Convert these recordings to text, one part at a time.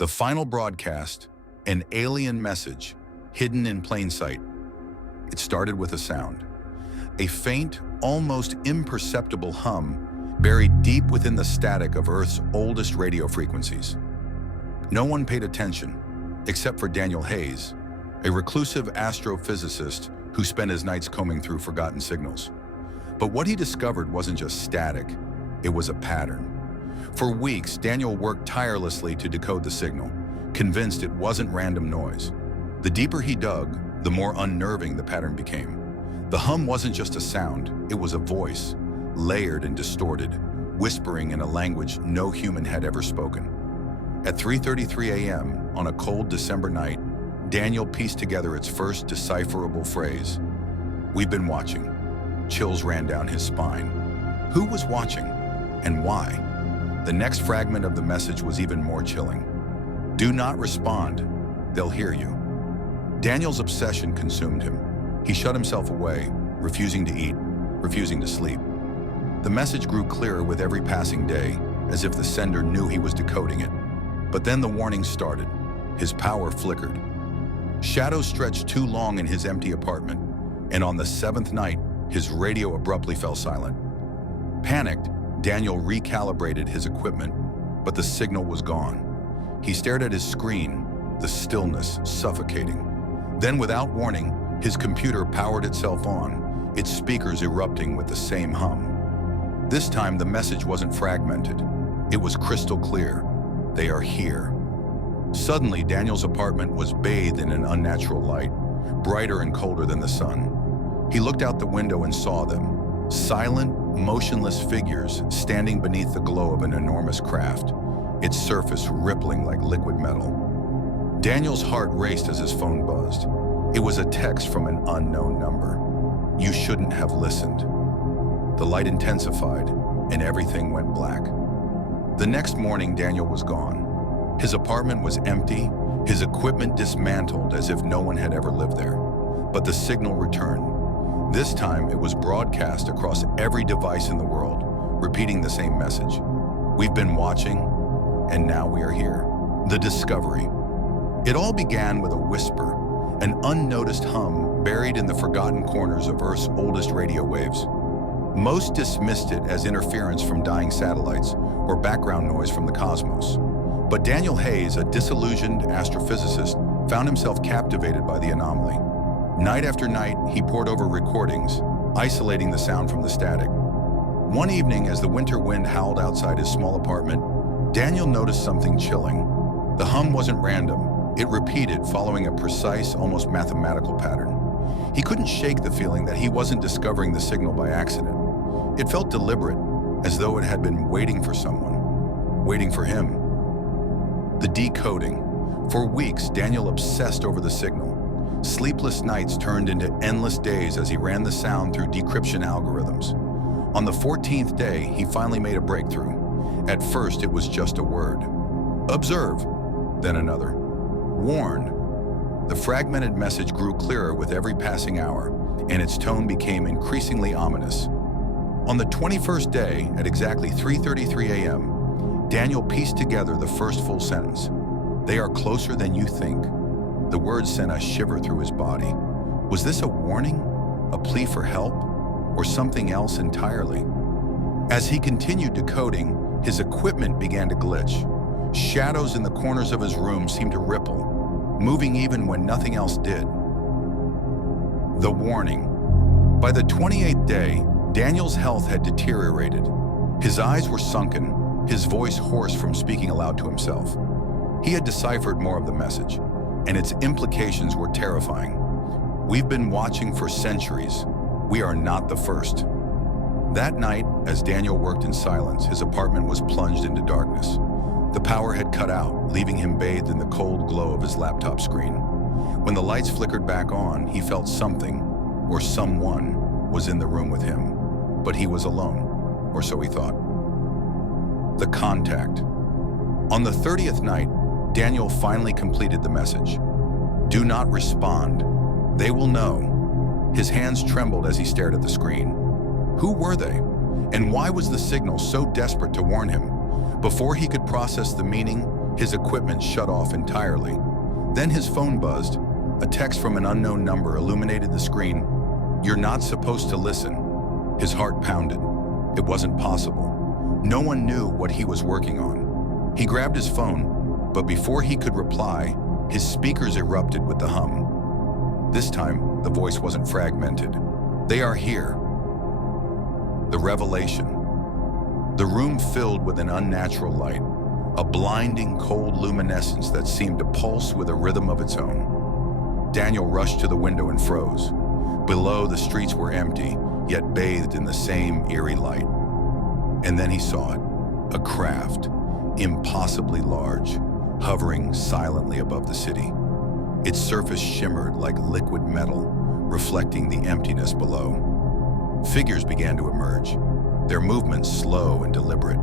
The final broadcast, an alien message, hidden in plain sight. It started with a sound. A faint, almost imperceptible hum buried deep within the static of Earth's oldest radio frequencies. No one paid attention, except for Daniel Hayes, a reclusive astrophysicist who spent his nights combing through forgotten signals. But what he discovered wasn't just static, it was a pattern. For weeks, Daniel worked tirelessly to decode the signal, convinced it wasn't random noise. The deeper he dug, the more unnerving the pattern became. The hum wasn't just a sound, it was a voice, layered and distorted, whispering in a language no human had ever spoken. At 3:33 a.m. on a cold December night, Daniel pieced together its first decipherable phrase. "We've been watching." Chills ran down his spine. Who was watching? And why? The next fragment of the message was even more chilling. "Do not respond. They'll hear you." Daniel's obsession consumed him. He shut himself away, refusing to eat, refusing to sleep. The message grew clearer with every passing day, as if the sender knew he was decoding it. But then the warning started. His power flickered. Shadows stretched too long in his empty apartment, and on the seventh night, his radio abruptly fell silent. Panicked, Daniel recalibrated his equipment, but the signal was gone. He stared at his screen, the stillness suffocating. Then, without warning, his computer powered itself on, its speakers erupting with the same hum. This time, the message wasn't fragmented. It was crystal clear. They are here. Suddenly, Daniel's apartment was bathed in an unnatural light, brighter and colder than the sun. He looked out the window and saw them, silent, motionless figures standing beneath the glow of an enormous craft, its surface rippling like liquid metal. Daniel's heart raced as his phone buzzed. It was a text from an unknown number. "You shouldn't have listened." The light intensified, and everything went black. The next morning, Daniel was gone. His apartment was empty, his equipment dismantled as if no one had ever lived there. But the signal returned. This time, it was broadcast across every device in the world, repeating the same message. "We've been watching, and now we are here." The discovery. It all began with a whisper, an unnoticed hum buried in the forgotten corners of Earth's oldest radio waves. Most dismissed it as interference from dying satellites or background noise from the cosmos. But Daniel Hayes, a disillusioned astrophysicist, found himself captivated by the anomaly. Night after night, he pored over recordings, isolating the sound from the static. One evening, as the winter wind howled outside his small apartment, Daniel noticed something chilling. The hum wasn't random. It repeated, following a precise, almost mathematical pattern. He couldn't shake the feeling that he wasn't discovering the signal by accident. It felt deliberate, as though it had been waiting for someone, waiting for him. The decoding. For weeks, Daniel obsessed over the signal. Sleepless nights turned into endless days as he ran the sound through decryption algorithms. On the 14th day, he finally made a breakthrough. At first, it was just a word. "Observe," then another. "Warn." The fragmented message grew clearer with every passing hour, and its tone became increasingly ominous. On the 21st day, at exactly 3:33 a.m., Daniel pieced together the first full sentence. "They are closer than you think." The words sent a shiver through his body. Was this a warning, a plea for help, or something else entirely? As he continued decoding, his equipment began to glitch. Shadows in the corners of his room seemed to ripple, moving even when nothing else did. The warning. By the 28th day, Daniel's health had deteriorated. His eyes were sunken, his voice hoarse from speaking aloud to himself. He had deciphered more of the message, and its implications were terrifying. "We've been watching for centuries. We are not the first." That night, as Daniel worked in silence, his apartment was plunged into darkness. The power had cut out, leaving him bathed in the cold glow of his laptop screen. When the lights flickered back on, he felt something, or someone, was in the room with him. But he was alone, or so he thought. The contact. On the 30th night, Daniel finally completed the message. "Do not respond. They will know." His hands trembled as he stared at the screen. Who were they? And why was the signal so desperate to warn him? Before he could process the meaning, His equipment shut off entirely. Then his phone buzzed. A text from an unknown number illuminated the screen. "You're not supposed to listen." His heart pounded. It wasn't possible. No one knew what he was working on. He grabbed his phone, but before he could reply, his speakers erupted with the hum. This time, the voice wasn't fragmented. "They are here." The revelation. The room filled with an unnatural light, a blinding cold luminescence that seemed to pulse with a rhythm of its own. Daniel rushed to the window and froze. Below, the streets were empty, yet bathed in the same eerie light. And then he saw it, a craft, impossibly large, hovering silently above the city. Its surface shimmered like liquid metal, reflecting the emptiness below. Figures began to emerge, their movements slow and deliberate.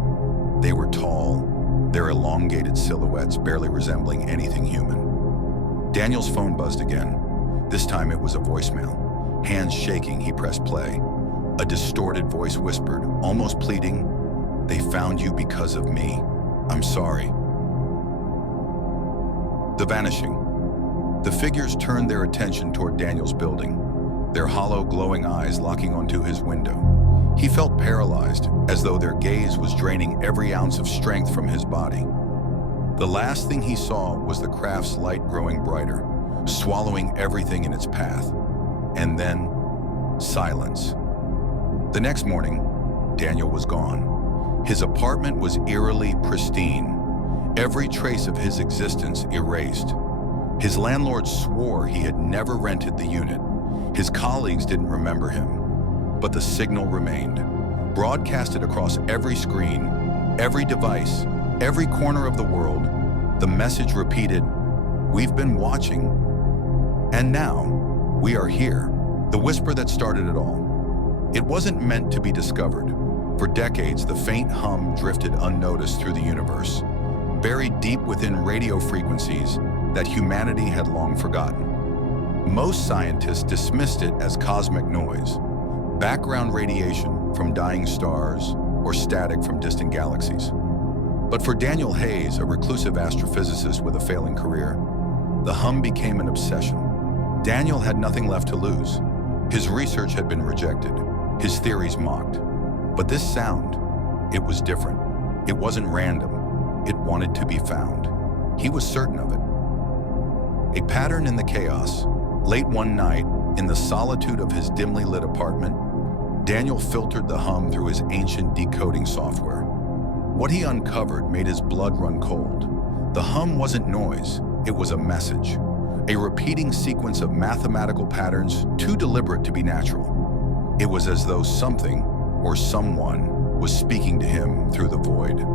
They were tall, their elongated silhouettes barely resembling anything human. Daniel's phone buzzed again. This time it was a voicemail. Hands shaking, he pressed play. A distorted voice whispered, almost pleading, "They found you because of me. I'm sorry." The vanishing. The figures turned their attention toward Daniel's building, their hollow, glowing eyes locking onto his window. He felt paralyzed, as though their gaze was draining every ounce of strength from his body. The last thing he saw was the craft's light growing brighter, swallowing everything in its path. And then, silence. The next morning, Daniel was gone. His apartment was eerily pristine, every trace of his existence erased. His landlord swore he had never rented the unit. His colleagues didn't remember him. But the signal remained, broadcasted across every screen, every device, every corner of the world. The message repeated, "We've been watching, and now we are here." The whisper that started it all. It wasn't meant to be discovered. For decades, the faint hum drifted unnoticed through the universe, buried deep within radio frequencies that humanity had long forgotten. Most scientists dismissed it as cosmic noise, background radiation from dying stars, or static from distant galaxies. But for Daniel Hayes, a reclusive astrophysicist with a failing career, the hum became an obsession. Daniel had nothing left to lose. His research had been rejected, his theories mocked. But this sound, it was different. It wasn't random. It wanted to be found. He was certain of it. A pattern in the chaos. Late one night, in the solitude of his dimly lit apartment, Daniel filtered the hum through his ancient decoding software. What he uncovered made his blood run cold. The hum wasn't noise, it was a message. A repeating sequence of mathematical patterns too deliberate to be natural. It was as though something, or someone, was speaking to him through the void.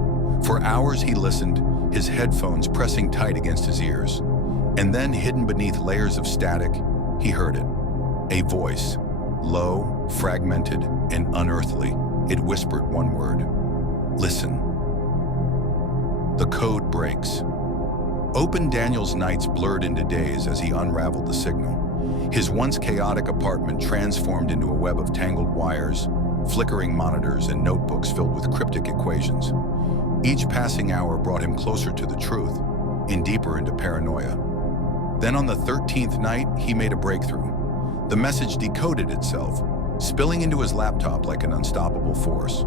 For hours he listened, his headphones pressing tight against his ears. And then, hidden beneath layers of static, he heard it. A voice, low, fragmented, and unearthly. It whispered one word. "Listen." The code breaks. Open Daniel's nights blurred into days as he unraveled the signal. His once chaotic apartment transformed into a web of tangled wires, flickering monitors, and notebooks filled with cryptic equations. Each passing hour brought him closer to the truth, and deeper into paranoia. Then on the 13th night, he made a breakthrough. The message decoded itself, spilling into his laptop like an unstoppable force.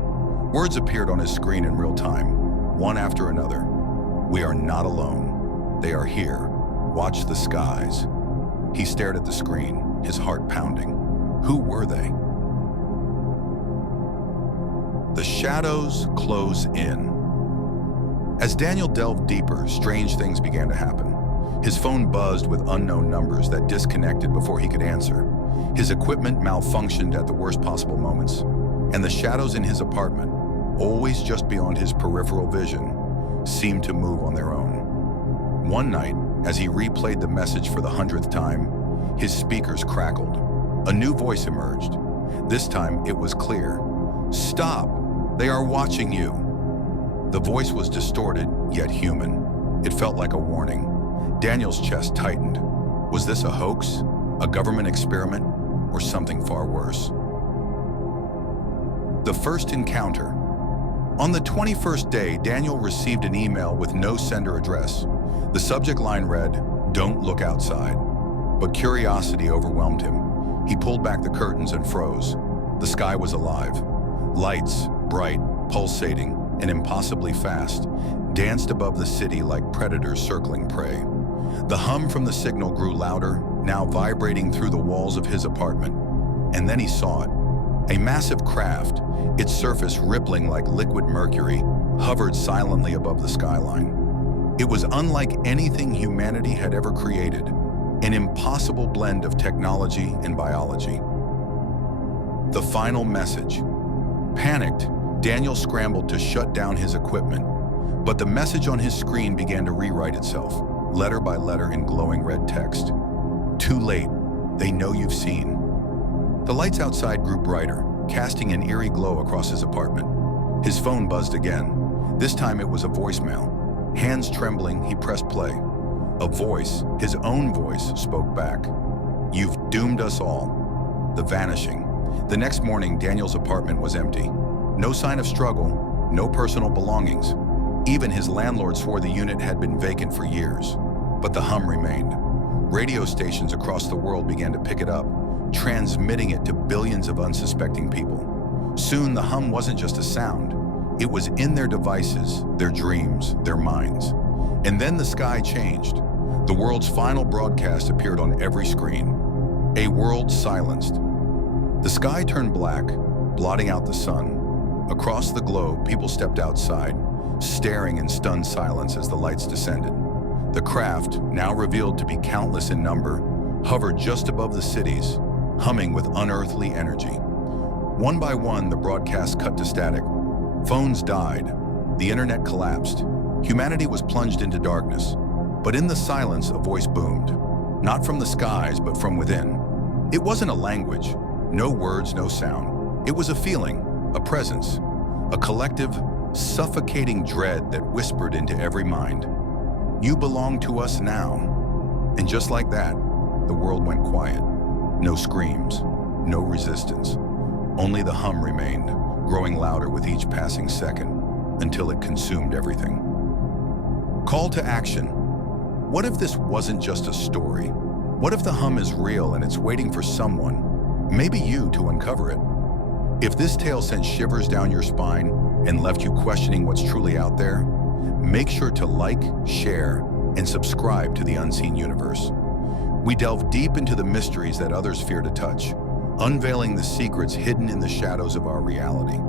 Words appeared on his screen in real time, one after another. "We are not alone. They are here. Watch the skies." He stared at the screen, his heart pounding. Who were they? The shadows close in. As Daniel delved deeper, strange things began to happen. His phone buzzed with unknown numbers that disconnected before he could answer. His equipment malfunctioned at the worst possible moments. And the shadows in his apartment, always just beyond his peripheral vision, seemed to move on their own. One night, as he replayed the message for the 100th time, his speakers crackled. A new voice emerged. This time, it was clear. "Stop! They are watching you!" The voice was distorted, yet human. It felt like a warning. Daniel's chest tightened. Was this a hoax, a government experiment, or something far worse? The first encounter. On the 21st day, Daniel received an email with no sender address. The subject line read, "Don't look outside." But curiosity overwhelmed him. He pulled back the curtains and froze. The sky was alive. Lights, bright, pulsating, and impossibly fast, danced above the city like predators circling prey. The hum from the signal grew louder, now vibrating through the walls of his apartment. And then he saw it. A massive craft, its surface rippling like liquid mercury, hovered silently above the skyline. It was unlike anything humanity had ever created, an impossible blend of technology and biology. The final message. Panicked, Daniel scrambled to shut down his equipment, but the message on his screen began to rewrite itself, letter by letter in glowing red text. "Too late. They know you've seen." The lights outside grew brighter, casting an eerie glow across his apartment. His phone buzzed again. This time it was a voicemail. Hands trembling, he pressed play. A voice, his own voice, spoke back. "You've doomed us all." The vanishing. The next morning, Daniel's apartment was empty. No sign of struggle, no personal belongings. Even his landlord swore the unit had been vacant for years. But the hum remained. Radio stations across the world began to pick it up, transmitting it to billions of unsuspecting people. Soon the hum wasn't just a sound. It was in their devices, their dreams, their minds. And then the sky changed. The world's final broadcast appeared on every screen. A world silenced. The sky turned black, blotting out the sun. Across the globe, people stepped outside, staring in stunned silence as the lights descended. The craft, now revealed to be countless in number, hovered just above the cities, humming with unearthly energy. One by one, the broadcast cut to static. Phones died. The internet collapsed. Humanity was plunged into darkness. But in the silence, a voice boomed. Not from the skies, but from within. It wasn't a language. No words, no sound. It was a feeling, a presence, a collective, suffocating dread that whispered into every mind. "You belong to us now." And just like that, the world went quiet. No screams, no resistance. Only the hum remained, growing louder with each passing second, until it consumed everything. Call to action. What if this wasn't just a story? What if the hum is real and it's waiting for someone, maybe you, to uncover it? If this tale sent shivers down your spine and left you questioning what's truly out there, make sure to like, share, and subscribe to The Unseen Universe. We delve deep into the mysteries that others fear to touch, unveiling the secrets hidden in the shadows of our reality.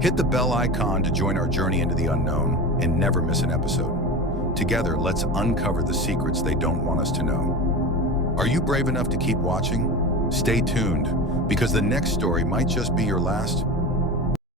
Hit the bell icon to join our journey into the unknown and never miss an episode. Together, let's uncover the secrets they don't want us to know. Are you brave enough to keep watching? Stay tuned, because the next story might just be your last.